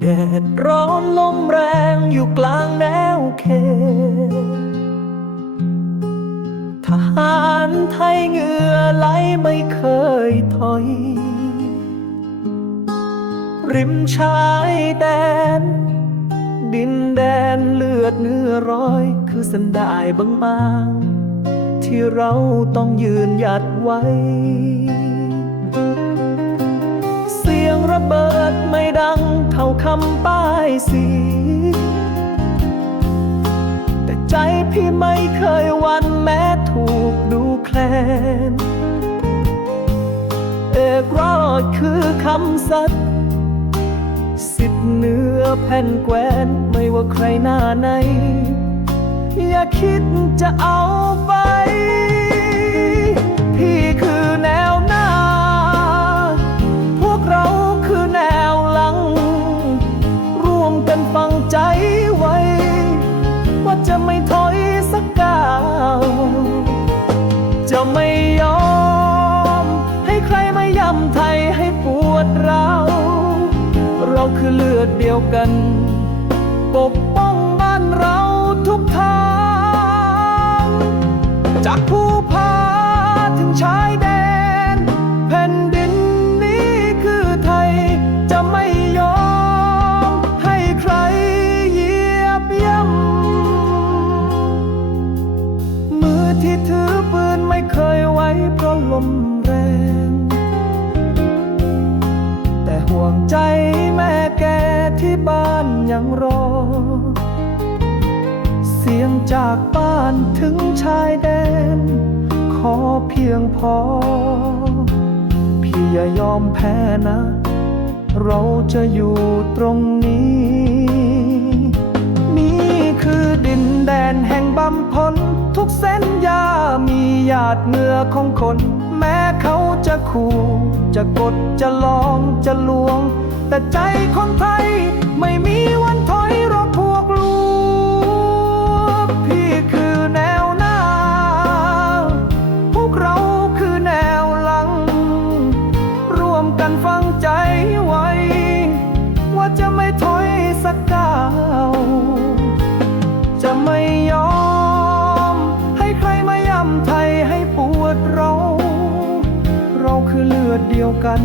แดดร้อนลมแรงอยู่กลางแนวเขตทหารไทยเหงื่อไหลไม่เคยถอย ริมชายแดน ดินแดนเลือดเนื้อร้อย คือสันดายบางมาที่เราต้องยืนหยัดไว้ คำป้ายสี แต่ใจพี่ไม่เคยวันแม้ถูกดูแคลน เอกราชคือคำสัตย์สิทธิ์เหนือแผ่นแควนไม่ว่าใครหน้าไหน อย่าคิดจะเอาไป จะไม่ยอม ให้ใครมาย่ำไทยให้ปวดร้าวเราคือเลือดเดียวกัน ปกป้องบ้านเราทุกทาง จากภูผาถึงชายแดน แผ่นดินนี้คือไทยจะไม่ยอม ให้ใครเหยียบย่ำมือที่ถือปืน เคยไว้เพราะลมแรง แต่ห่วงใจแม่แกที่บ้านยังรอ เสียงจากบ้านถึงชายแดน ขอเพียงพอ พี่อย่ายอมแพ้นะ เราจะอยู่ตรงนี้ ดเหงื่อของคน แม้เขาจะขู่ จะกดจะลองจะลวง แต่ใจคนไทย กัน